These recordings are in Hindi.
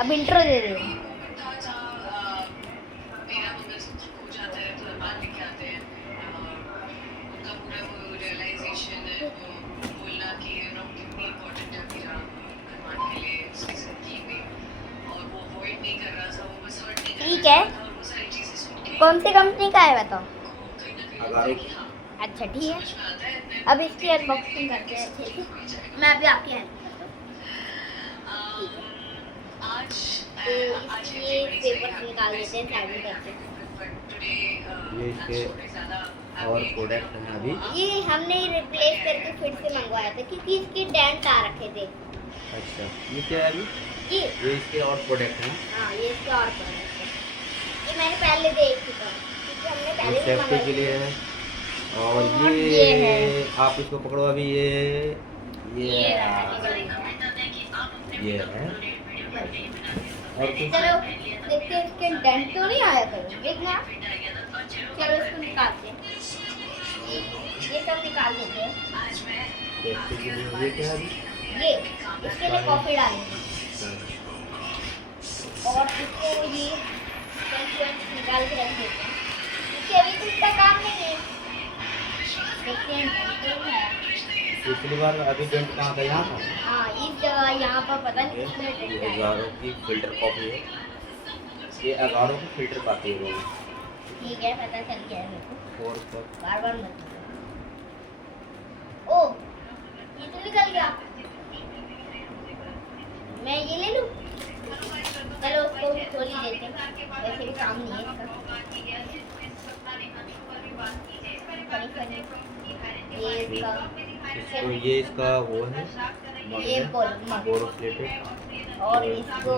अब इंट्रो दे दे। ठीक है, कौन सी कंपनी का है बताओ? अगारो। अच्छा ठीक है, अब इसकी अनबॉक्सिंग करते हैं अच्छे से। मैं अभी आपके हेल्प करता हूँ। ठीक है, तो इसलिए पेपर निकाल देते हैं साइड करके। ये इसके और प्रोडक्ट हैं अभी। ये हमने रिप्लेस करके फिर से मंगवाया था क्योंकि इसके डेंट आ रखे थे। अच्छा, ये क्या है अभी? ये इसके और प्रोडक्ट हैं। हाँ, ये इसके और प्रोडक्ट है। ये मैंने पहले देख चुका हूँ क्योंकि हमने पहले भी सेफ्टी मंगवाया के लिए है। और और ये है। आप इसको पकड़ो अभी। ये ये है। और कुछ? चलो देखते हैं इसके डेंट तो नहीं आया कहीं देखना। चलो इसको निकालते हैं, ये सब निकाल देते हैं। सेफ्टी के लिए ये क्या है अभी? ये इसके लिए कॉफी डालेंगे और इसको ये पेंट निकाल के रख देते हैं क्योंकि अभी तो इसका काम नहीं है। देखते हैं डेंट है। पिछली बार अभी डेंट कहाँ था? यहाँ था। हाँ, इस जगह यहाँ पर पता नहीं किसमें डेंट है। अगारो की फिल्टर कॉफी है। ये अगारो की फिल्टर कॉफी है। ठीक है, पता चल गया है मेरे को। और सब बार बार मत ओ, ये तो निकल गया। मैं ये ले लूं? चलो उसको खोल ही देते हैं, वैसे भी काम नहीं है इसका। ये इसका वो है ये बोरोप्लेटेड। और इसको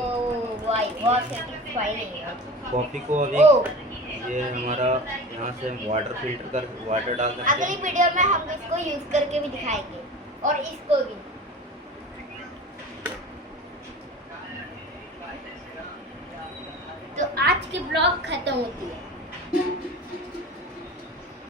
बहुत सेटिस्फाई नहीं है। कॉफी को अभी ओ, ये हमारा यहाँ से वाटर फिल्टर कर वाटर डाल सकते अगली हैं। वीडियो में हम इसको यूज करके भी दिखाएंगे और इसको भी। तो आज की ब्लॉग खत्म होती है।